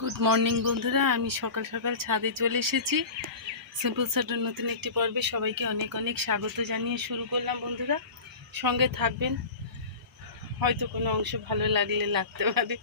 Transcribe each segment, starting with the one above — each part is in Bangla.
গুড মর্নিং বন্ধুরা, আমি সকাল সকাল ছাদে চলে এসেছি। সিম্পল সার্টের নতুন একটি পর্বে সবাইকে অনেক অনেক স্বাগত জানিয়ে শুরু করলাম। বন্ধুরা সঙ্গে থাকবেন, হয়তো কোনো অংশ ভালো লাগলে লাগতে পারে।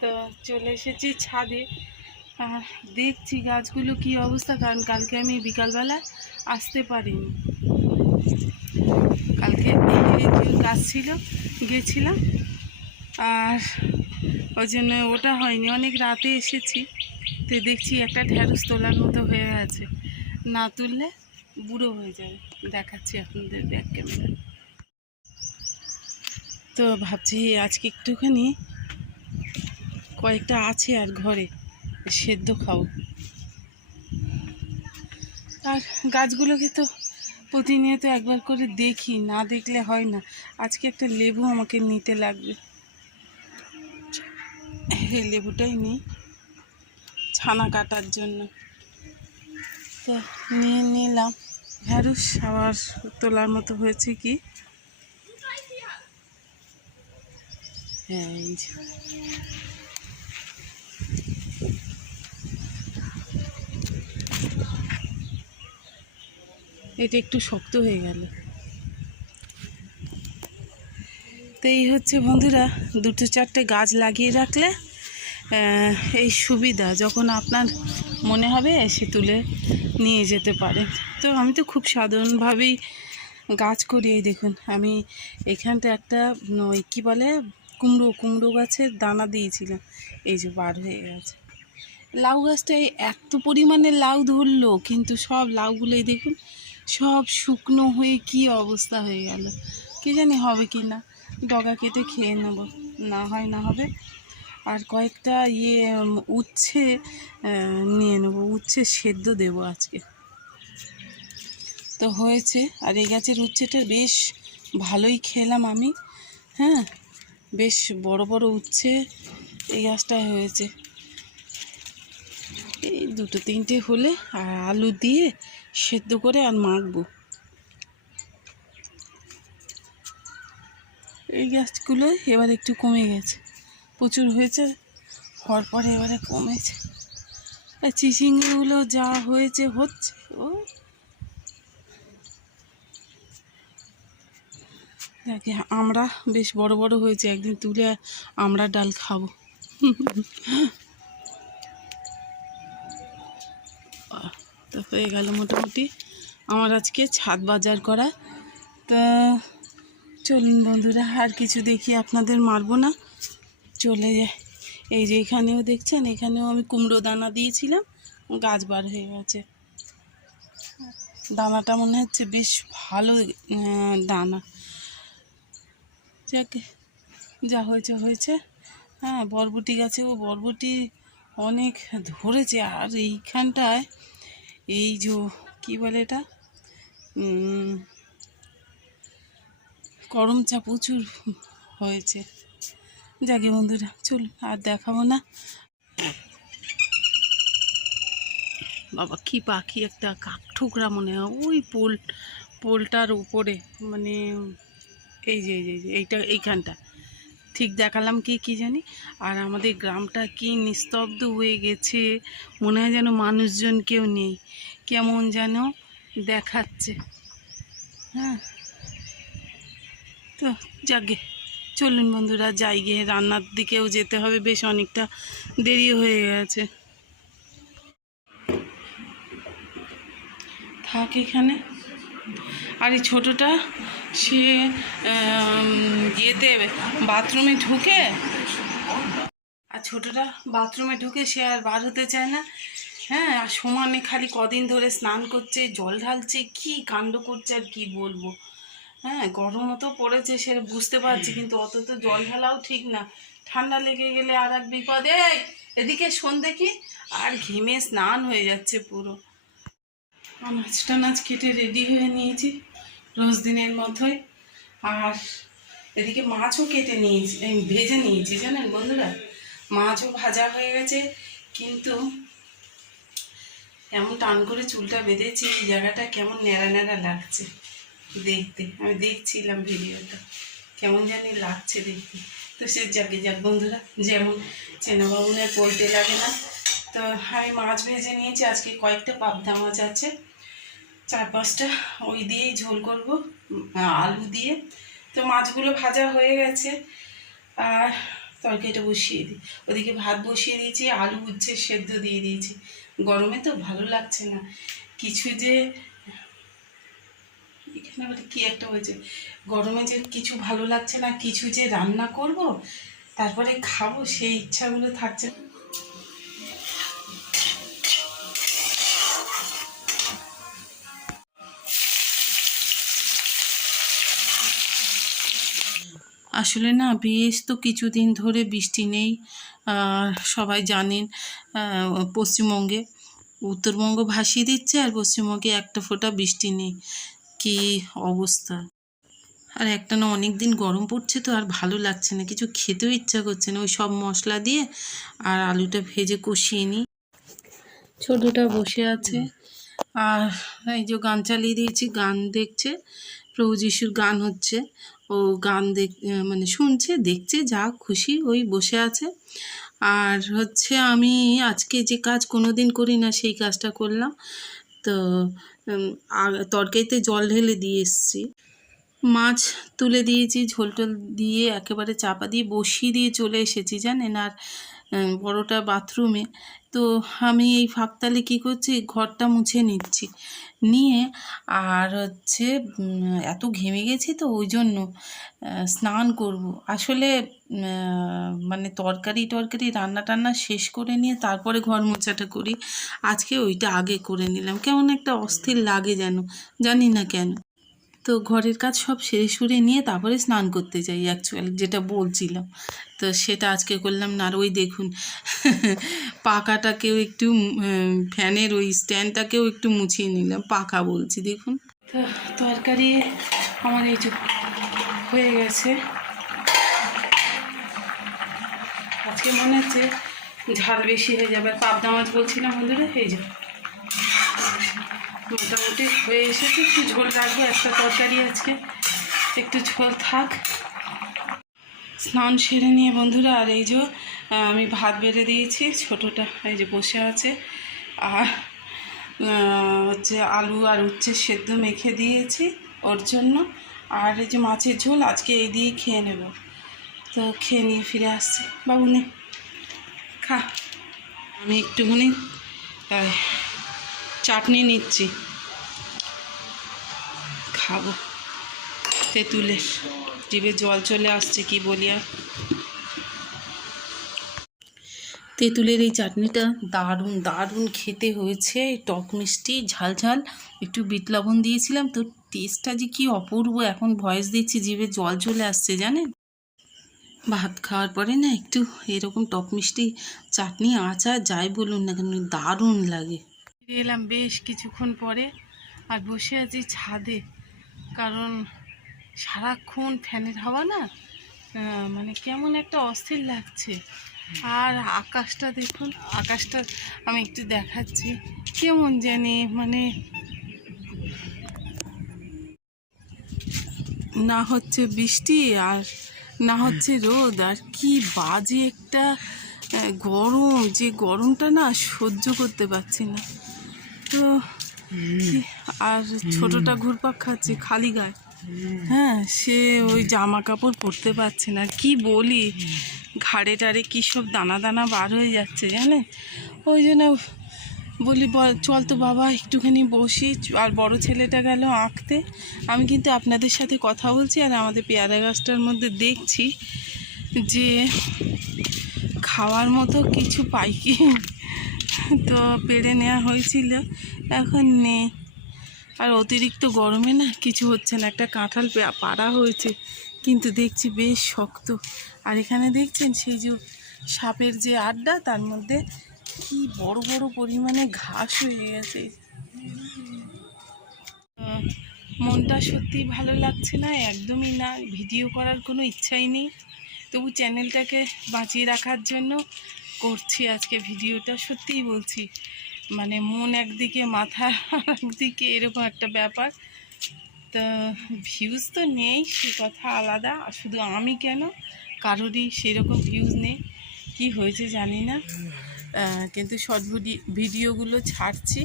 তো চলে এসেছি ছাদে, দেখছি গাছগুলো কি অবস্থা, কারণ কালকে আমি বিকালবেলা আসতে পারিনি। কালকে গাছ ছিল, গেছিলাম, আর ওই জন্য ওটা হয়নি। অনেক রাতে এসেছি, তো দেখছি একটা ঢ্যাঁড়স তোলার মতো হয়ে আছে, না তুললে বুড়ো হয়ে যাবে। দেখাচ্ছি আপনাদের ব্যাক ক্যামেরা। তো ভাবছি আজকে একটুখানি কয়েকটা আছে আর ঘরে সেদ্ধ খাও। আর গাছগুলোকে তো প্রতিনিয়ত একবার করে দেখি, না দেখলে হয় না। আজকে একটা লেবু আমাকে নিতে লাগবে, এই লেবুটাই নিই ছানা কাটার জন্য। তো নিয়ে নিলাম ঢ্যাঁড়স। আবার তোলার মতো হয়েছে কি, এই এটা একটু শক্ত হয়ে গেল। তো এই হচ্ছে বন্ধুরা, দুটো চারটে গাছ লাগিয়ে রাখলে এই সুবিধা, যখন আপনার মনে হবে এসে তুলে নিয়ে যেতে পারে। তো আমি তো খুব সাধারণভাবেই গাছ করি। এই দেখুন, আমি এখানটা একটা ওই কী বলে কুমড়ো গাছের দানা দিয়েছিলাম, এই যে বার হয়ে গেছে। লাউ গাছটায় এত পরিমাণে লাউ ধরলো, কিন্তু সব লাউগুলো এই দেখুন সব শুকনো হয়ে কি অবস্থা হয়ে গেল। কি জানি হবে কি না, ডগা কেটে খেয়ে নেব, না হয় না হবে। আর কয়েকটা উচ্ছে নিয়ে নেব, উচ্ছে সেদ্ধ দেব আজকে। তো হয়েছে, আর এই গাছের উচ্ছেটা বেশ ভালোই খেলাম আমি। হ্যাঁ, বেশ বড় বড় উচ্ছে এই গাছটায় হয়েছে। এই দুটো তিনটে হলে আর আলু দিয়ে সেদ্ধ করে আর মাখবো। এই গাছগুলো এবার একটু কমে গেছে, প্রচুর হয়েছে, হওয়ার পরে এবারে কমেছে। আর চিচিঙ্গাগুলো যা হয়েছে হচ্ছে। ও দেখে আমরা বেশ বড় বড় হয়েছে, একদিন তুলে আমরা ডাল খাবো। তো হয়ে গেল মোটামুটি আমার আজকে ছাদ বাজার করা। তা চলুন বন্ধুরা, আর কিছু দেখি আপনাদের মারবো না, চলে যায়। এই যে এখানেও দেখছেন, এখানেও আমি কুমড়ো দানা দিয়েছিলাম, গাছ বার হয়ে গেছে। দানাটা মনে হচ্ছে বেশ ভালো দানা। যাকে যা হয়েছে হয়েছে। হ্যাঁ, বরবটি গাছেও বরবটি অনেক ধরেছে। আর এইখানটায় এই যে কী বলে এটা, করমচা প্রচুর হয়েছে। যাকে বন্ধুরা চল আর দেখাবো না। বাবা কি পাখি, একটা কাকঠোকরা মনে হয় ওই পোলটার উপরে, মানে এই যে এইটা এইখানটা ঠিক দেখালাম কি জানি। আর আমাদের গ্রামটা কি নিস্তব্ধ হয়ে গেছে, মনে হয় যেন মানুষজন কেউ নেই, কেমন যেন দেখাচ্ছে। হ্যাঁ, তো যাকে চলুন বন্ধুরা যাই, গিয়ে রান্নার দিকেও যেতে হবে, বেশ অনেকটা দেরি হয়ে গেছে। থাক এখানে। আর এই ছোটোটা সে বাথরুমে ঢুকে, আর ছোটোটা বাথরুমে ঢুকে সে আর বার হতে চায় না। হ্যাঁ, আর সমানে খালি কদিন ধরে স্নান করছে, জল ঢালছে, কি কাণ্ড করছে আর কি বলবো। হ্যাঁ, গরমও তো পড়েছে সে বুঝতে পারছি, কিন্তু অত তো জল ঢালাও ঠিক না, ঠান্ডা লেগে গেলে আর এক বিপদ। এদিকে শোন দেখি, আর ঘেমে স্নান হয়ে যাচ্ছে পুরো। আনাজ টানাজ কেটে রেডি হয়ে নিয়েছি রোজ দিনের মতোই। আর এদিকে মাছও কেটে নিয়েছি, ভেজে নিয়েছি জানেন বন্ধুরা, মাছও ভাজা হয়ে গেছে। কিন্তু এমন টান করে চুলটা বেঁধেছি, এই জায়গাটা কেমন ন্যাড়া ন্যাড়া লাগছে দেখতে। আমি দেখছিলাম ভিডিওটা, কেমন জানি লাগছে দেখতে। তো তো সে যাকে যাক বন্ধুরা, যেমন চেনা বাবুনের বলতে লাগে না। তো আমি মাছ ভেজে নিয়েছি, আজকে কয়েকটা পাবদা মাছ আছে, 4-5টা, ওই দিয়েই ঝোল করব আলু দিয়ে। তো মাছগুলো ভাজা হয়ে গেছে, আর তরকারিটা বসিয়ে দিই। ওদিকে ভাত বসিয়ে দিয়েছি, আলু উচ্ছে সেদ্ধ দিয়ে দিয়েছি। গরমে তো ভালো লাগছে না কিছু, যে এখানে আবার কি একটা হয়েছে, গরমে যে কিছু ভালো লাগছে না, কিছু যে রান্না করব তারপরে খাবো সেই ইচ্ছাগুলো থাকছে না। আসলে না, বেশ তো কিছুদিন ধরে বৃষ্টি নেই, সবাই জানেন। পশ্চিমবঙ্গে, উত্তরবঙ্গ ভাসিয়ে দিচ্ছে, আর পশ্চিমবঙ্গে একটা ফোঁটা বৃষ্টি নেই। কি অবস্থা! আর একটা না অনেক দিন গরম পড়ছে, তো আর ভালো লাগছে না, কিছু খেতেও ইচ্ছা করছে না। ওই সব মশলা দিয়ে আর আলুটা ভেজে কষিয়ে নিই। ছোটোটা বসে আছে, আর এই যে গান চালিয়ে দিয়েছি, গান দেখছে, প্রভু যিশুর গান হচ্ছে। ও গান মানে শুনছে, দেখছে, যা খুশি ওই বসে আছে। আর হচ্ছে আমি আজকে যে কাজ কোনো দিন করি না সেই কাজটা করলাম। তো তরকারিতে জল ঢেলে দিয়ে এসছি, মাছ তুলে দিয়েছি, ঝোল টোল দিয়ে একেবারে চাপা দিয়ে বসিয়ে দিয়ে চলে এসেছি জানেন। আর বড়টা বাথরুমে, তো আমি এই ফাঁকতালে কী করছি, ঘরটা মুছে নিচ্ছি, নিয়ে আর হচ্ছে এত ঘেমে গেছি তো ওই জন্য স্নান করব। আসলে মানে তরকারি রান্না টান্না শেষ করে নিয়ে তারপরে ঘর মোছাটা করি। আজকে ওইটা আগে করে নিলাম, কেমন একটা অস্থির লাগে যেন, জানি না কেন। তো ঘরের কাজ সব সেরে সুরে নিয়ে তারপরে স্নান করতে যাই, অ্যাকচুয়ালি যেটা বলছিলাম। তো সেটা আজকে করলাম না। আর ওই দেখুন পাখাটাকেও একটু, ফ্যানের ওই স্ট্যান্ডটাকেও একটু মুছিয়ে নিলাম, পাখা বলছি দেখুন। তো তরকারি আমার এই যে হয়ে গেছে, আজকে মনে হচ্ছে ঝাল বেশি হয়ে যাবে। পাবদা মাছ বলছিলাম বন্ধুরা, এই যে মোটামুটি হয়ে এসেছে। একটু ঝোল রাখবো, একটা তরকারি আজকে একটু ঝোল থাক। স্নান সেরে নিয়ে বন্ধুরা, আর এই যে আমি ভাত বেড়ে দিয়েছি, ছোটোটা এই যে বসে আছে, আর হচ্ছে আলু আর উচ্ছে সেদ্ধ মেখে দিয়েছি ওর জন্য। আর এই যে মাছের ঝোল আজকে এই দিয়েই খেয়ে নেব। তো খেয়ে নিয়ে ফিরে আসছি। বাবু নে খা। আমি একটুখানি চাটনি নিচ্ছি, খাবো। তেঁতুলের জিভে জল চলে আসছে, কি বলি আর। তেঁতুলের এই চাটনিটা দারুণ দারুণ খেতে হয়েছে, টক মিষ্টি ঝাল ঝাল, একটু বিট লবণ দিয়েছিলাম, তো টেস্টটা যে কি অপূর্ব, এখন ভয়েস দিচ্ছি জিভে জল চলে আসছে জানেন। ভাত খাওয়ার পরে না একটু এরকম টক মিষ্টি চাটনি, আচার যাই বলুন না কেন, দারুণ লাগে। এলাম বেশ কিছুক্ষণ পরে, আর বসে আছি ছাদে, কারণ সারাক্ষণ ফ্যানের হাওয়া না, মানে কেমন একটা অস্থির লাগছে। আর আকাশটা দেখুন, আকাশটা আমি একটু দেখাচ্ছি, কেমন জানি মানে না হচ্ছে বৃষ্টি আর না হচ্ছে রোদ, আর কি বাজে একটা গরম, যে গরমটা না সহ্য করতে পারছি না। তো আর ছোটটা ঘুরপাক খাচ্ছে খালি গায়ে, হ্যাঁ, সে ওই জামা কাপড় পরতে পারছে না। কি বলি, ঘাড়ে টাড়ে কী সব দানা দানা বার হয়ে যাচ্ছে জানেন। ওই জন্য বলি চল তো বাবা একটুখানি বসি। আর বড় ছেলেটা গেল আঁকতে, আমি কিন্তু আপনাদের সাথে কথা বলছি, আর আমাদের পেয়ারা গাছটার মধ্যে দেখছি যে খাওয়ার মতো কিছু পাই কি। তো পেড়ে নেওয়া হয়েছিল, এখন নেই। আর অতিরিক্ত গরমে না কিছু হচ্ছে না। একটা কাঁঠাল পাড়া হয়েছে, কিন্তু দেখছি বেশ শক্ত। আর এখানে দেখছেন সেই যে সাপের যে আড্ডা, তার মধ্যে কি বড় বড় পরিমাণে ঘাস হয়ে গেছে। মনটা সত্যি ভালো লাগছে না, একদমই না। ভিডিও করার কোনো ইচ্ছাই নেই, তবু চ্যানেলটাকে বাঁচিয়ে রাখার জন্য করছি আজকে ভিডিওটা। সত্যিই বলছি, মানে মন একদিকে, মাথা একদিকে, এরকম একটা ব্যাপার। তা ভিউজ তো নেই, সে কথা আলাদা, শুধু আমি কেন, কারোরই সেরকম ভিউজ নেই, কি হয়েছে জানি না। কিন্তু শর্ট ভিডিওগুলো ছাড়ছি,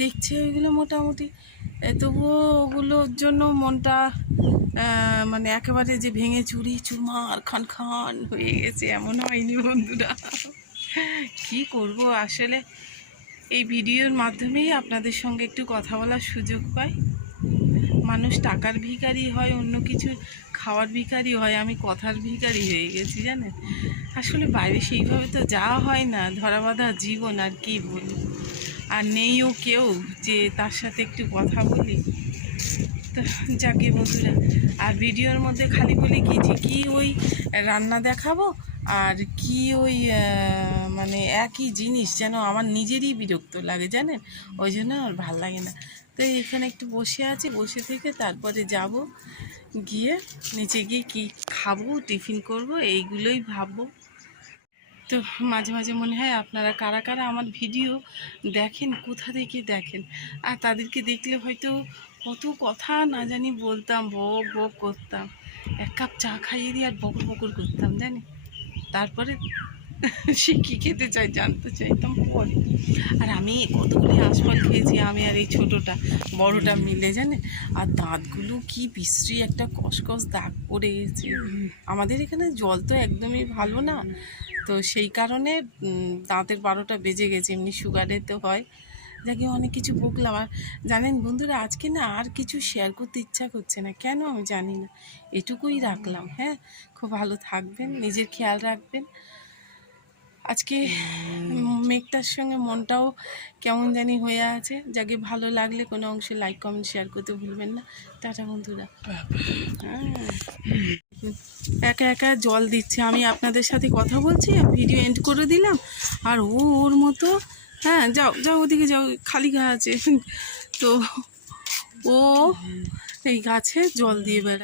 দেখছে ওইগুলো মোটামুটি। তবুও ওগুলোর জন্য মনটা মানে একেবারে যে ভেঙে চুরি চুরমার খান খান হয়ে গেছে এমন হয়নি বন্ধুরা। কি করব আসলে, এই ভিডিওর মাধ্যমেই আপনাদের সঙ্গে একটু কথা বলার সুযোগ পাই। মানুষ টাকার ভিখারি হয়, অন্য কিছুর খাওয়ার ভিখারি হয়, আমি কথার ভিখারি হয়ে গেছি জানেন। আসলে বাইরে সেইভাবে তো যাওয়া হয় না, ধরা বাঁধা জীবন, আর কি বলি। আর নেইও কেউ যে তার সাথে একটু কথা বলি। তো যাকে বন্ধুরা, আর ভিডিওর মধ্যে খালি বলে কি যে কি ওই রান্না দেখাবো আর কি ওই মানে একই জিনিস, যেন আমার নিজেরই বিরক্ত লাগে জানেন, ওই জন্য আমার ভাল লাগে না। তো এখানে একটু বসে আছি, বসে থেকে তারপরে যাব, গিয়ে নিচে গিয়ে কি খাবো, টিফিন করব, এইগুলোই ভাববো। তো মাঝে মাঝে মনে হয় আপনারা কারা কারা আমার ভিডিও দেখেন, কোথা থেকে দেখেন, আর তাদেরকে দেখলে হয়তো কত কথা না জানি বলতাম, বক বক করতাম, এক কাপ চা খাইয়ে দিয়ে আর বকর বকর করতাম জানি। তারপরে সে কী খেতে চাই জানতে চাইতাম পরে। আর আমি কতগুলি আঁশফল খেয়েছি, আমি আর এই ছোটোটা বড়টা মিলে জানেন। আর দাঁতগুলো কি বিশ্রী একটা কসকস দাগ পড়ে গেছে। আমাদের এখানে জল তো একদমই ভালো না, তো সেই কারণে দাঁতের 12টা বেজে গেছে। এমনি সুগারে তো হয়, যাকে অনেক কিছু বকলাম। আর জানেন বন্ধুরা, আজকে না আর কিছু শেয়ার করতে ইচ্ছা করছে না, কেন আমি জানি না। এটুকুই রাখলাম। হ্যাঁ, খুব ভালো থাকবেন, নিজের খেয়াল রাখবেন। আজকে মেঘটার সঙ্গে মনটাও কেমন জানি হয়ে আছে। যাকে ভালো লাগলে কোনো অংশে লাইক কমেন্ট শেয়ার করতে ভুলবেন না। টাটা বন্ধুরা। একা একা জল দিচ্ছে, আমি আপনাদের সাথে কথা বলছি, ভিডিও এন্ড করে দিলাম, আর ওর মতো হ্যাঁ যাও যাও ওদিকে যাও, খালি গা আছে। তো ও এই গাছে জল দিয়ে বেড়ায়।